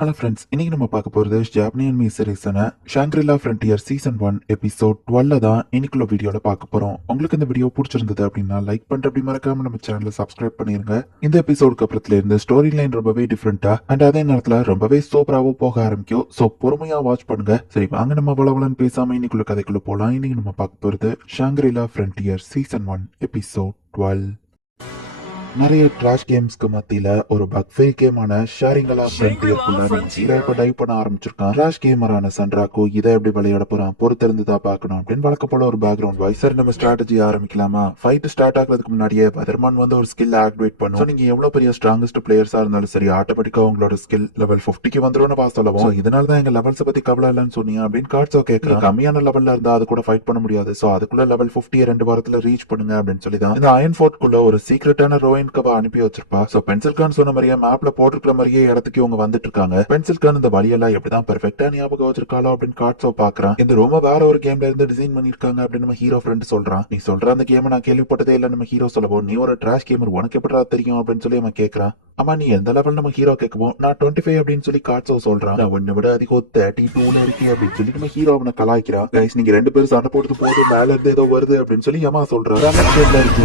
Hello friends, இன்னைக்கு நம்ம பார்க்க போகிறது ஜாப்பனியன் மீ சீரிஸான ஷாங்க்ரிலா ஃப்ரண்டியர் சீசன் 1 எபிசோட் 12 தான் இன்னைக்குள்ள வீடியோவில் பார்க்க போகிறோம். உங்களுக்கு இந்த வீடியோ பிடிச்சிருந்தது அப்படின்னா லைக் பண்ணிட்டு அப்படி மறக்காம நம்ம சேனலை சப்ஸ்கிரைப் பண்ணிருங்க. இந்த எபிசோடுக்கு அப்புறத்துல இருந்து ஸ்டோரி லைன் ரொம்பவே டிஃப்ரெண்டா அண்ட் அதே நேரத்தில் ரொம்பவே சூப்பராகவும் போக ஆரம்பிக்கும். ஸோ பொறுமையாக வாட்ச் பண்ணுங்க. சரி வாங்க நம்ம வளவலன்னு பேசாம இன்னைக்குள்ள கதைக்குள்ள போகலாம். இன்னைக்கு நம்ம பார்க்க போகிறது ஷாங்க்ரிலா ஃப்ரண்டியர் சீசன் 1 எபிசோட் 12. நிறைய ட்ராஷ் கேம்ஸ்க்கு மத்தியில ஒரு பக்ஃபே கேமான ஷாரிங்கலா ஃப்ரண்டியர்க்குள்ள ஹீரோ இப்ப டைவ் பண்ண ஆரம்பிச்சிருக்கான். ட்ராஷ் கேமரான சன்ராக்கு இதை எப்படி விளையாட போறான் பொறுத்திருந்து தான் பார்க்கணும் அப்படின்னு வழக்க போல ஒரு பேக்ரவுண்ட் வாய்ஸ். சார் நம்ம ஸ்ட்ராட்டஜி ஆரம்பிக்கலாமா? ஃபைட் ஸ்டார்ட் ஆகிறதுக்கு முன்னாடியே வெதர்மான் வந்து ஒரு ஸ்கில் ஆக்டிவேட் பண்ணும். நீங்க எவ்வளவு பெரிய ஸ்ட்ராங்கஸ்ட் பிளேயர்ஸா இருந்தாலும் சரி ஆட்டோமேட்டிக்கா உங்களோட ஸ்கில் லெவல் 50க்கு வந்துரும் பாஸ் சொல்லவும். இதனாலதான் எங்க லெவல்ஸ் பத்தி கவலை இல்லைன்னு சொன்னீங்க அப்படின்னு கார்ட்ஸோ கேட்கலாம். கம்மியான லெவல்ல இருந்தா அது கூட ஃபைட் பண்ண முடியாது. சோ அதுக்குள்ள லெவல் 50 2 வாரத்துல ரீச் பண்ணுங்க அப்படின்னு சொல்லி தான் இந்த அயன் ஃபோர்ட்குள்ள ஒரு சீக்ரெட்டான ரோயின் கவா அனுப்பி வச்சிருப்பா. சோ பென்சில் கான் சொன்ன மாதிரியே மேப்ல போட்டிருக்கிற மாதிரியே இடத்துக்கு இவங்க வந்துட்டு இருக்காங்க. பென்சில் கான் இந்த வழியெல்லாம் எப்படிதான் பெர்ஃபெக்ட்டா ஞாபகம் வச்சிருக்காளோ அப்படின்னு கார்ட்ஸோ பாக்குறான். இந்த ரொம்ப வேற ஒரு கேம்ல இருந்து டிசைன் பண்ணிருக்காங்க அப்படின்னு நம்ம ஹீரோ ஃப்ரெண்ட் சொல்றான். நீ சொல்ற அந்த கேம் நான் கேள்விப்பட்டதே இல்ல நம்ம ஹீரோ சொல்லவும். நீ ஒரு ட்ராஷ் கேமர், உனக்கு எப்படா தெரியும் அப்படின்னு சொல்லி அவன் கேட்கறான். ஆமா நீ எந்த லெவல் நம்ம ஹீரோ கேட்கவும் நான் 25 அப்படின்னு சொல்லி கார்ட்ஸோ சொல்றான். நான் ஒன்னு விட அதிகம் 32 இருக்கேன் அப்படின்னு சொல்லி நம்ம ஹீரோ அவனை கலாய்க்கிறான். கைஸ் நீங்க ரெண்டு பேரும் சண்டை போட்டு போதும், மேல இருந்து ஏதோ வருது அப்படின்னு சொல்லி யமா சொல்றான்.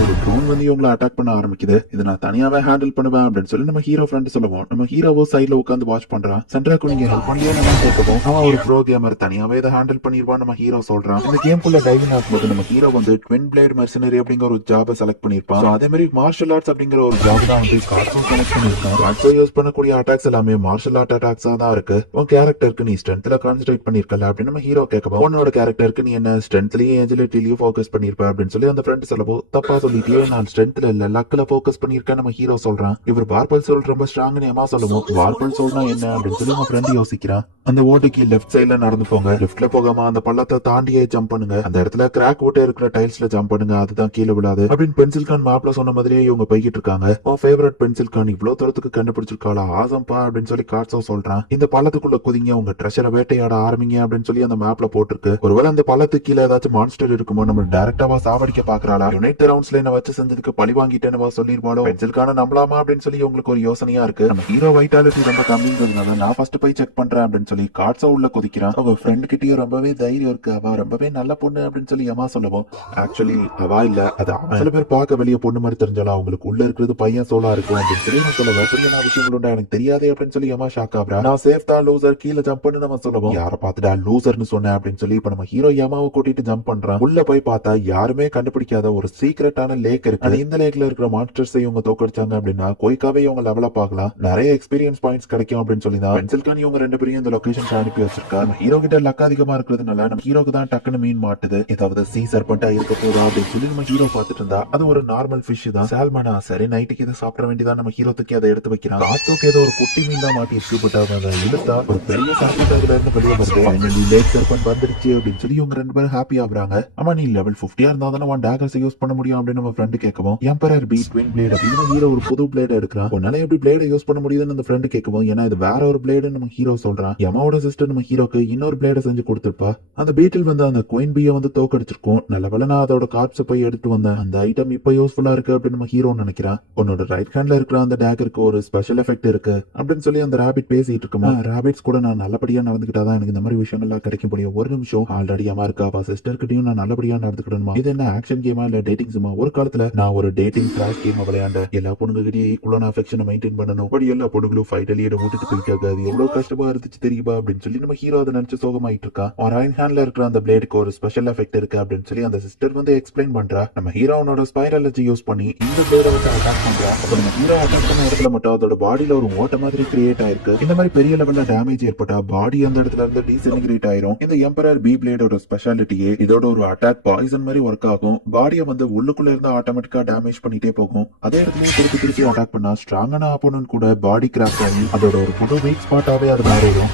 ஒரு ட்ரோன் வந்து இவங்களை அட்டாக் பண்ண ஆரம்பிக்குது. இதை நான் தனியாவே ஹேண்டில் பண்ணுவேன் அப்படின்னு சொல்லி நம்ம ஹீரோ ஃப்ரெண்ட் சொல்லுவோம். நம்ம ஹீரோவோ சைட்ல உட்காந்து வாட்ச் பண்றான். சன்ட்ராக்கு நீங்க ஹெல்ப் பண்ணியே நம்ம கேட்கவும் அவன் ஒரு ப்ரோ கேமர் தனியாவே இதை ஹேண்டில் பண்ணிடுவான் நம்ம ஹீரோ சொல்றான். இந்த கேம்குள்ள டைவிங் ஆகும்போது நம்ம ஹீரோ வந்து ட்வின் பிளேட் மெர்சனரி அப்படிங்கிற ஒரு ஜாபை செலக்ட் பண்ணிருப்பான். அதே மாதிரி மார்ஷல் ஆர்ட்ஸ் அப்படிங்கிற ஒரு ஜாப் தான் வந்து கார்ட்ஸும் செலக்ட் பண்ணிருக்கான். கார்ட்ஸோ யூஸ் பண்ணக்கூடிய அட்டாக்ஸ் எல்லாமே மார்ஷல் ஆர்ட் அட்டாக்ஸா தான் இருக்கு. உன் கேரக்டருக்கு நீ ஸ்ட்ரென்த்ல கான்சென்ட்ரேட் பண்ணிருக்கல அப்படின்னு நம்ம ஹீரோ கேட்கவும் உன்னோட கேரக்டருக்கு நீ என்ன ஸ்ட்ரென்த்லயும் எஜிலிட்டிலயும் ஃபோக்கஸ் பண்ணிருப்ப அப்படின்னு சொல்லி அந்த ஃப்ரெண்ட் சொல்லவும் தப்பா சொல்லிட்டே நான் ஸ்ட்ரென்த்ல இல்ல லக்ல ஃபோக்கஸ் பண்ணிருக்கேன் நம்ம ஹீரோ சொல்றான். இவர் பார்பல் சோல் ரொம்ப ஸ்ட்ராங்னு ஏமா சொல்லுவோம். பார்பல் சோல்னா என்ன அப்படின்னு சொல்லி நம்ம ஃப்ரெண்ட் யோசிக்கிறான். அந்த ஓட்டுக்கு லெஃப்ட் சைட்ல நடந்து போங்க, லெஃப்ட்ல போகாம அந்த பள்ளத்தை தாண்டியே ஜம்ப் பண்ணுங்க, அந்த இடத்துல கிராக் ஓட்டே இருக்கிற டைல்ஸ்ல ஜம்ப் பண்ணுங்க, அதுதான் கீழே விடாது அப்படின்னு பென்சில் கான் மேப்ல சொன்ன மாதிரியே இவங்க போய்கிட்டு இருக்காங்க. உன் ஃபேவரட் பென்சில் கான் இவ்வளவு தூரத்துக்கு கண்டுபிடிச்சிருக்காளா, ஆசம்பா அப்படின்னு சொல்லி கார்ட்ஸோ சொல்றான். இந்த பள்ளத்துக்குள்ள குதிங்க, உங்க ட்ரெஷரை வேட்டையாட ஆரம்பிங்க அப்படின்னு சொல்லி அந்த மேப்ல போட்டிருக்கு. ஒருவேளை அந்த பள்ளத்துக்கு கீழே ஏதாச்சும் மான்ஸ்டர் இருக்குமோ, நம்ம டைரக்டாவா சாவடிக்க பாக்குறாளா, யுனைட் ரவுண்ட்ஸ்ல என்ன வச்சு செஞ்சதுக்கு பழி வாங்கிட்டேன்னு சொல்லிருவாளோ, பென்சில் கான நம்பலாமா அப்படின்னு சொல்லி உங்களுக்கு ஒரு யோசனையா இருக்கு. நம்ம ஹீரோ வைட்டாலிட்டி ரொம்ப கம்மிங்கிறதுனால நான் ஃபர்ஸ்ட் போய் செக் பண்றேன் அப்படின்னு சொல்லி கார்ட்ஸோ உள்ள குதிக்கிறான். அவங்க ஃப்ரெண்ட் கிட்டயும் ரொம்பவே தைரியம் இருக்கு, அவ ரொம்பவே நல்ல பொண்ணு அப்படின்னு சொல்லி யமா சொல்லுவோம். ஆக்சுவலி அவா இல்ல, அது சில பேர் பார்க்க வெளியே பொண்ணு மாதிரி தெரிஞ்சாலும் அவங்களுக்கு உள்ள இருக்கிறது பையன் சோலா இருக்கும் அப்படின்னு சொல்லி நான் சொல்லுவேன். பெரிய விஷயங்கள் உண்டா எனக்கு தெரியாதே அப்படின்னு சொல்லி யமா ஷாக் ஆகுறா. நான் சேஃப் தான் லூசர், கீழே ஜம்ப் பண்ணு நம்ம சொல்லுவோம். யாரை பார்த்துடா லூசர்னு சொன்னேன் அப்படின்னு சொல்லி இப்ப நம்ம ஹீரோ யமாவை கூட்டிட்டு ஜம்ப் பண்றான். உள்ள போய் பார்த்தா யாருமே கண்டுபிடிக்காத ஒரு சீக்ரெட்டான லேக் இருக்கு. இந்த லேக்ல இருக்கிற மான்ஸ்டர்ஸ் இவங்க தோக்கடிச்சாங்க அப்படின்னா கொய்காவே இவங்க லெவலா பார்க்கலாம், நிறைய எக்ஸ்பீரியன்ஸ் பாயிண்ட்ஸ் கிடைக்கும் அப்படின்னு சொல்லி தான் பென்சில் கான் இவங்க ரெண்டு பேரும் இந்த லொகேஷன் அனுப்பி வச்சிருக்கா. ஹீரோ கிட்ட லக் அதிகமா இருக்கிறதுனால நம்ம ஹீரோக்கு தான் டக்குன்னு மீன் மாட்டுது. ஏதாவது சீ சர்பெண்டா இருக்க போதா அப்படின்னு சொல்லி நம்ம ஹீரோ பார்த்துட்டு இருந்தா அது ஒரு நார்மல் ஃபிஷ் தான், சால்மனா. சரி நைட்டுக்கு இதை சாப்பிட வேண்டியதான் நம்ம ஹீரோ தூக்கி அதை எடுத்து வைக்கிறான். காத்தோக்கு ஏதோ ஒரு குட்டி மீன் தான் மாட்டிருச்சு. பட் அதை இழுத்தா ஒரு பெரிய சர்பெண்ட் அதுல இருந்து வெளியே வருது. ஃபைனலி லேக் சர்பெண்ட் வந்துருச்சு அப்படின்னு சொல்லி இவங்க ரெண்டு பேரும் ஹாப்பி ஆகுறாங்க. ஆமா நீ லெவல் 50 இருந்தா தானே ஒன் டேகர்ஸ் யூஸ் பண்ண முடியும் அப்படின்னு நம்ம ஃப்ரெண்ட் கேட்கவும் எம்பரர் பி ட்வின் பிளேட் அப்படின்னு ஹீரோ ஒரு புது பிளேட் எடுக்கிறான். உன்னால எப்படி பிளேட யூஸ் பண்ண முடியுதுன்னு அந்த ஃப்ரெண்ட் கேட்கவும் ஏன்னா இது வேற ஒரு பிளேடு நம்ம ஹீரோ சொல்றான். யமாவோட சிஸ்டர் நம்ம ஹீரோக்கு இன்னொரு பிளேட செஞ்சு கொடுத்திருப்பா. அந்த பீட்டில் வந்து அந்த குயின் பீயை வந்து தோக்கடிச்சிருக்கும். நல்ல வேலை நான் அதோட கார்ப்ஸ் போய் எடுத்து வந்தேன். அந்த ஐட்டம் இப்ப யூஸ்ஃபுல்லா இருக்கு அப்படின்னு நம்ம ஹீரோ நினைக்கிறான். உன்னோட ரைட் ஹேண்ட்ல இருக்கிற அந்த டேகருக்கு ஒரு ஸ்பெஷல் எஃபெக்ட் இருக்கு அப்படின்னு சொல்லி அந்த ராபிட் பேசிட்டு இருக்குமா. ராபிட்ஸ் கூட நான் நல்லபடியா நடந்துக்கிட்டாதான் எனக்கு இந்த மாதிரி விஷயங்கள்லாம் கிடைக்க முடியும். ஒரு நிமிஷம், ஆல்ரெடி அம்மா இருக்கா, அவ சிஸ்டர் கிட்டையும் நான் நல்லபடியா நடந்துக்கிடணுமா? இது என்ன ஆக்ஷன் கேமா இல்ல டேட்டிங் சும்மா? ஒரு காலத்துல நான் ஒரு டேட்டிங் கிராஷ் கேம் விளையாண்ட எல்லா பொண்ணுங்க கிட்டே ஈக்குவலான அஃபெக்ஷனை மெயின்டைன் பண்ணணும். அப்படி எல்லா பொண்ணுங்களும் ஃபைட் அலியோட விட்டுட்டு போயிட்டாங்க. அது எவ்வளவு கஷ்டமா இருந்துச்சு தெரியுமா அப்படின்னு சொல்லி நம்ம ஹீரோ அதை நினைச்சு சோகமாயிட்டு இருக்கா. ரைட் ஹேண்ட்ல இருக்கிற அந்த பிளேடுக்கு ஒரு ஸ்பெஷல் எஃபெக்ட் இருக்கு அப்படின்னு சொல்லி அந்த சிஸ்டர் வந்து எக்ஸ்பிளைன் பண்றா. நம்ம ஹீரோனோட ஸ்பைரலஜி யூஸ் பண்ணி இந்த பிளேட வந்து அட்டாக் பண்றா. அப்ப நம்ம ஹீரோ அட்டாக் பண்ண இடத்துல மட்டும் அதோட பாடியில ஒரு ஓட்ட மாதிரி கிரியேட் ஆயிருக்கு. இந்த மாதிரி பெரிய லெவல்ல டேமேஜ் ஏற்பட்டா பாடி அந்த இடத்துல இருந்து டீசென்டிகிரேட் ஆயிரும். இந்த எம்பரர் பி பிளேடோட ஸ்பெஷாலிட்டியே இதோட ஒரு அட்டாக் பாய்சன் மாதிரி ஒர்க் ஆகும். பாடியை வந்து உள்ளுக்குள்ள இருந்து ஆட்டோமேட்டிக்கா டேமேஜ் பண்ணிட்டே போகும். அதே இடத்துல திருப்பி திருப்பி அட்டாக் பண்ணா ஸ்ட்ராங்கான ஆப்போனன்ட் கூட பாடி கிராக் ஆகி அதோட ஒரு புது வீக் ஸ்பாட்டாவே அது மாறிடும்.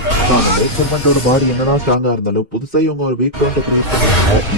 பாடி என்னதான் ஸ்ட்ராங்கா இருந்தாலும் புதுசா இவங்க ஒரு வீக்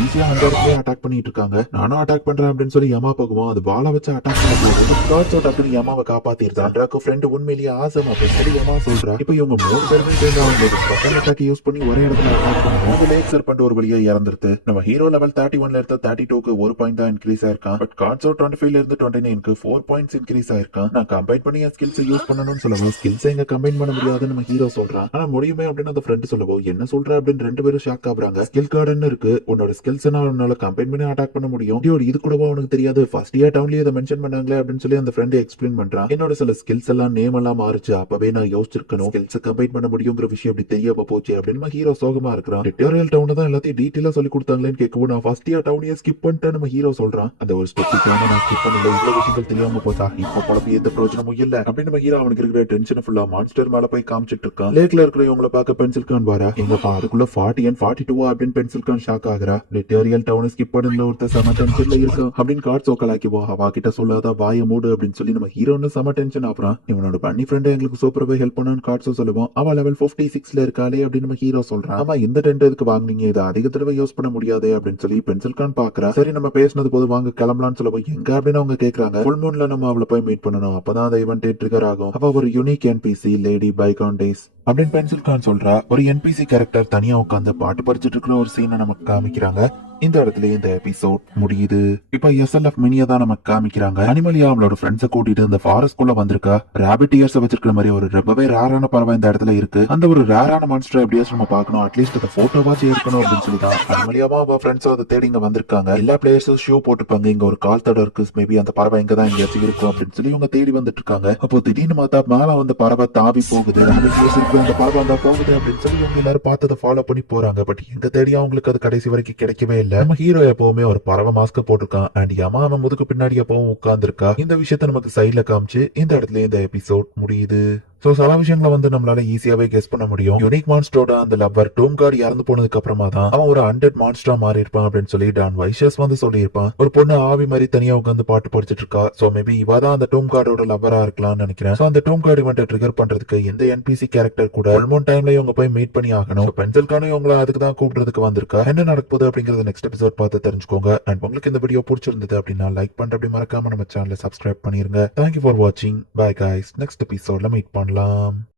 ஈஸியா அந்த இடத்துல அட்டாக் பண்ணிட்டு இருக்காங்க. நானும் அட்டாக் பண்றேன் அப்படின்னு சொல்லி யமா போகுவோம். அது பால வச்சு அட்டாக் பண்ண போகுது. டக்குன்னு யமாவை காப்பாத்தி காப்பாத்திருந்தா சாண்ட்ராக்கு ஃப்ரெண்ட் உண்மையிலேயே ஆசம் அப்படின்னு சொல்லி யமா சொல்றா. இப்போ இவங்க 3 பேருமே சேர்ந்து அவங்களோட ஸ்பெஷல் அட்டாக் யூஸ் பண்ணி ஒரே இடத்துல அட்டாக் பண்ணுவாங்க. லேக் சர்பண்ட் ஒரு வழியா இறந்துருது. நம்ம ஹீரோ லெவல் 31ல இருந்து 32க்கு 1 பாயிண்ட் தான் இன்க்ரீஸ் ஆயிருக்கான். பட் கார்ட்ஸோ 25ல இருந்து 29க்கு 4 பாயிண்ட்ஸ் இன்க்ரீஸ் ஆயிருக்கான். நான் கம்பைன் பண்ணி என் ஸ்கில்ஸ் யூஸ் பண்ணணும்னு சொல்லவும் ஸ்கில்ஸ் எங்க கம்பைன் பண்ண முடியாதுன்னு நம்ம ஹீரோ சொல்றான். ஆனா முடியுமே அப்படின்னு அந்த ஃப்ரெண்ட் சொல்லவோ என்ன சொல்ற அப்படின்னு 2 பேரும் ஷாக் ஆகுறாங்க. ஸ்கில் கார்டுன்னு இருக்கு, உன்னோட ஸ்கில்ஸ் உன்னால கம்பைன் பண்ணி அட்டாக் பண்ண முடியும். டியூட் இது கூடவா உனக்கு தெரியாது? ஃபர்ஸ்ட் இயர் டவுன்லயே இதை மென்ஷன் பண்ணாங்களே அப்படின்னு சொல்லி அந்த ஃப்ரெண்ட் எக்ஸ்பிளைன் பண்றான். என்னோட சில ஸ்கில்ஸ் எல்லாம் நேம் எல்லாம் மாறுச்சு, அப்பவே நான் யோசிச்சிருக்கணும் ஸ்கில்ஸ் கம்பைன் பண்ண முடியுங்கிற விஷயம் அப்படி தெரியாம போச்சு அப்படின்னு ஹீரோ சோகமா இருக்கிறான். டுட்டோரியல் டவுன் தான் எல்லாத்தையும் டீடைலா சொல்லி கொடுத்தாங்களேன்னு கேட்கவும் நான் ஃபர்ஸ்ட் இயர் டவுனையே ஸ்கிப் பண்ணிட்டேன் நம்ம ஹீரோ சொல்றான். அந்த ஒரு ஸ்பெசிஃபிக்கான நான் ஸ்கிப் பண்ணல, இவ்வளவு விஷயங்கள் தெரியாம போச்சா, இப்ப குழப்பி எந்த பிரயோஜனமும் இல்ல அப்படின்னு நம்ம ஹீரோ அவனுக்கு இருக்கிற டென்ஷன் ஃபுல்லா மான்ஸ்டர் மேல போய் காமிச்சிட்டு இருக்கான். லேக்ல இருக்கிற இவங்களை பார்க்க பென்சில் கான் வாரா. எங்கப்பா அதுக்குள்ள 40 and 42 அப்படின்னு பென்சில் கான் ஷாக் ஆகுறா. டுட்டோரியல் டவுன் ஸ்கிப் பண்ணல ஒருத்தர் செம டென்ஷன்ல இருக்கும் அப்படின்னு கார்ட் சோக்கலாக்கிவோ அவா கிட்ட சொல்லாத வாய மூடு அப்படின்னு சொல்லி நம்ம ஹீரோன்னு செம டென்ஷன் ஆகுறான். இவனோட பண்ணி ஃப்ரெண்ட் எங்களுக்கு சூப்பராகவே ஹெல்ப் பண்ணான்னு கார்ட்ஸோ சொல்லுவோம். அவ லெவல் 56ல இருக்காளே அப்படின்னு நம்ம ஹீரோ சொல்றான். ஆமா இந்த டென்ட் எதுக்கு வாங்குனீங்க, இதை அதிக தடவை யூஸ் பண்ண முடியாது அப்படின்னு சொல்லி பென்சில் கான் பாக்குறா. சரி நம்ம பேசினது போது வாங்க கிளம்பலாம்னு சொல்லவும் எங்க அப்படின்னு அவங்க கேக்குறாங்க. ஃபுல் மூன்ல நம்ம அவளை போய் மீட் பண்ணணும், அப்பதான் அந்த ஈவென்ட் ட்ரிகர் ஆகும். அவ ஒரு யூனிக் என்பிசி லேடி பைகான் டேஸ் அப்படின்னு பென்சில் கான் சொல்றா. ஒரு என்பிசி கேரக்டர் தனியா உட்காந்து பாட்டு படிச்சிட்டு இருக்கிற ஒரு சீனை நமக்கு காமிக்கிறாங்க. இந்த இடத்துல இந்த எபிசோட் முடியுது. இப்ப எஸ்எல்எஃப் மினியா தான் நமக்கு காமிக்கிறாங்க. அனிமலியா அவளோட ஃப்ரெண்ட்ஸை கூட்டிட்டு இந்த ஃபாரஸ்ட் குள்ள வந்திருக்கா. ராபிட் இயர்ஸ் வச்சிருக்கிற மாதிரி ஒரு ரொம்பவே ரேரான பறவை இந்த இடத்துல இருக்கு. அந்த ஒரு ரேரான மான்ஸ்டர் எப்படியாச்சும் நம்ம பார்க்கணும், அட்லீஸ்ட் அந்த போட்டோவாச்சும் இருக்கணும் அப்படின்னு சொல்லி தான் அனிமலியாவா அவ ஃப்ரெண்ட்ஸும் அதை தேடி இங்க வந்திருக்காங்க. எல்லா பிளேயர்ஸும் ஷூ போட்டுப்பாங்க. இங்க ஒரு கால் தடம் இருக்கு, மேபி அந்த பறவை இங்க தான் எங்கேயாச்சும் இருக்கும் அப்படின்னு சொல்லி இவங்க தேடி வந்துட்டு இருக்காங்க. அப்போ திடீர்னு பார்த்தா மேல வந்து பறவை தாவி போகுது. ராபிட் இயர்ஸ் இருக்கு, அந்த பறவை அங்க போகுது அப்படின்னு சொல்லி இவங்க எல்லாரும் பார்த்ததை ஃபாலோ பண்ணி போறாங்க. பட் எங்க தேடி அவங்களுக்கு அது கடைசி வரைக்கும் கிடைக்கவே இல்லை. நம்ம ஹீரோ எப்பவுமே ஒரு பறவை மாஸ்க் போட்டிருக்கான் அண்ட் யமா அவன் முதுகு பின்னாடி எப்பவும் உட்கார்ந்துருக்கா. இந்த விஷயத்த நமக்கு சைட்ல காமிச்சு இந்த இடத்துல இந்த எபிசோட் முடியுது. சோ சில விஷயங்களை வந்து நம்மளால ஈஸியாவே கெஸ் பண்ண முடியும். யூனிக் மான்ஸ்டரோட அந்த லவ்வர் டூம் கார்டு இறந்து போனதுக்கு அப்புறமா தான் அவன் ஒரு 100 மான்ஸ்டரா மாறி இருப்பான் அப்படின்னு சொல்லி டான் வைஷஸ் வந்து சொல்லியிருப்பான். ஒரு பொண்ணு ஆவி மாதிரி தனியா உட்காந்து பாட்டு படிச்சிட்டு இருக்கா. சோ மேபி இவ தான் அந்த டூம் கார்டோட லவ்வரா இருக்கலாம்னு நினைக்கிறேன். சோ அந்த டூம் கார்டு இவன்ட்ட ட்ரிகர் பண்றதுக்கு எந்த என்பிசி கேரக்டர் கூட ஆல்மோஸ்ட் டைம்ல இவங்க போய் மீட் பண்ணி ஆகணும். பென்சில் கானும் இவங்களை அதுக்கு தான் கூப்பிடுறதுக்கு வந்திருக்கா. என்ன நடக்க போகுது அப்படிங்கறது நெக்ஸ்ட் எபிசோட் பார்த்து தெரிஞ்சுக்கோங்க. அண்ட் உங்களுக்கு இந்த வீடியோ பிடிச்சிருந்தது அப்படின்னா லைக் பண்ற அப்படி மறக்காம நம்ம சேனலை சப்ஸ்கிரைப் பண்ணிருங்க. தேங்க்யூ ஃபார் வாட்சிங். பை கைஸ், நெக்ஸ்ட் எபிசோட்ல மீட் பண்ணலாம்.